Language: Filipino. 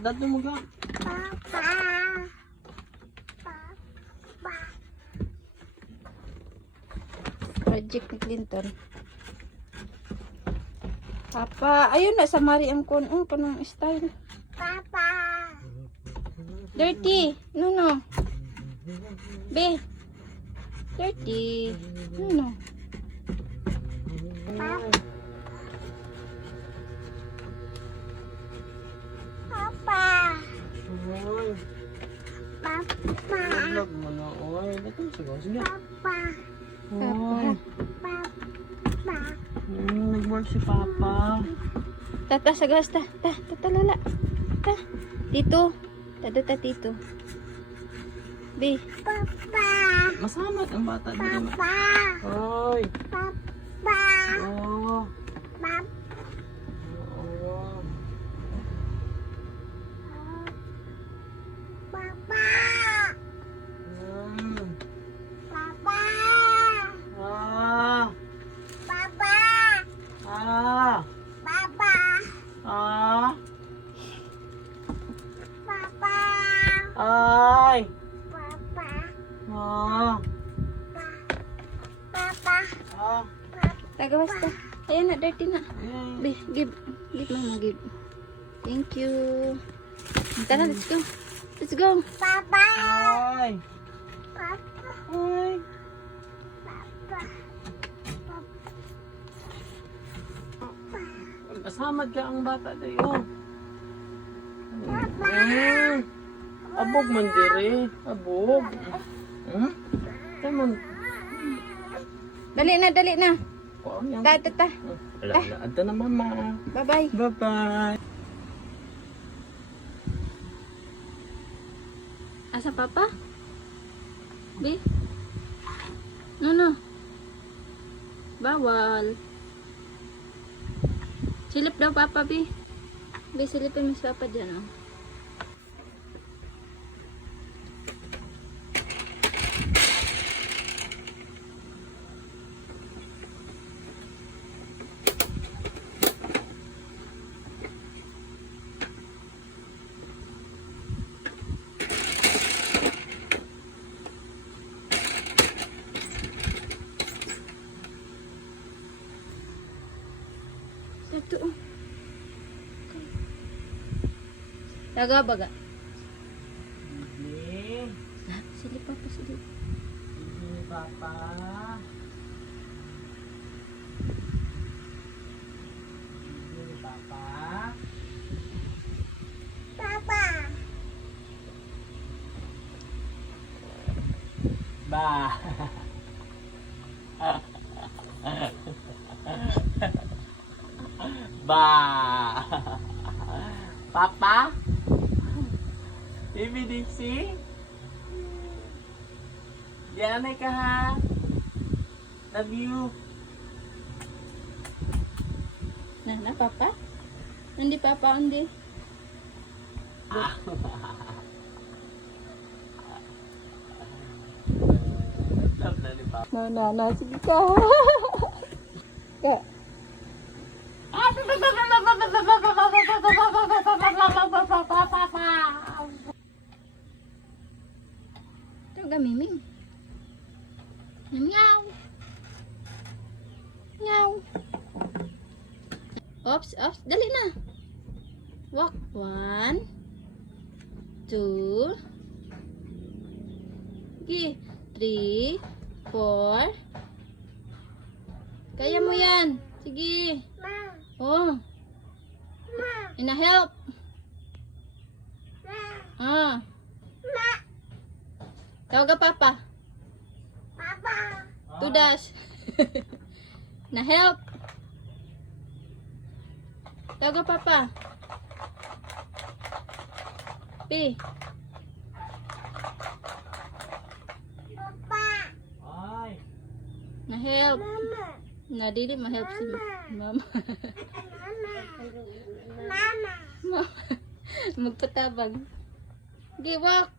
Dato mo ka. Papa. Papa. Project ni Clinton. Papa, ayun na sa Mari ang kon. Kanang style. Papa. Dirty. No. Be. Dirty. No. Papa. Oy. Papa. Vlog mo na. Oy. Dato mo sigaw. Sige. Papa. Oy. Papa. Nag-work si Papa. Tata sa gas ta. Tata lala. Ta. Tito. Ta tito. Be. Papa. Masamad ang bata din naman. Papa. Oy. Papa. Oh. Papa. Oh. Papa. Mm. Papa. Ah. Papa. Ah. Papa. Ah. Papa. Ay. Papa. Ah. Papa. Ah. Tagawas ta. Ayan na, dirty na. Ayan. Be, give. Give mama, give. Thank you. Tara, let's go. Let's go. Papa. Ay. Papa. Ay. Papa. Masamad ka ang bata dayo. Mm. Abog man dire. Abog. Hmm? Taman. Dali na. Oh, yan. Ta. Wala. Anta na mama. Bye-bye. Bye-bye. Asa papa? Be? No. Bawal. Silip daw papa, Be. Be, silipin mo si papa dyan, oh. Ito, oh. Daga baga. Sige. Silip papa, silip. Sige, Papa. Sige, Papa. Papa. Ba. Ba. Papa? Baby Dixie? Yan ka ha? Love you. Na, papa? Hindi papa, hindi. Love na ni Papa. Na, sige ka. Ka. Ito gamiming. Meow. Meow. Oops, dali na. Walk. 1, 2, 3, 4. Kaya mo yan. Sige. Ma. Oh. Ma. Ina-help. Ma. Ma. Tawag ka papa. Papa. Tudas. Na-help. Tawag ka papa. Pi. Papa. Ay. Na-help. Mama. Nadili ma-help si mama. Mama. Mama. Magpatabang. Give walk.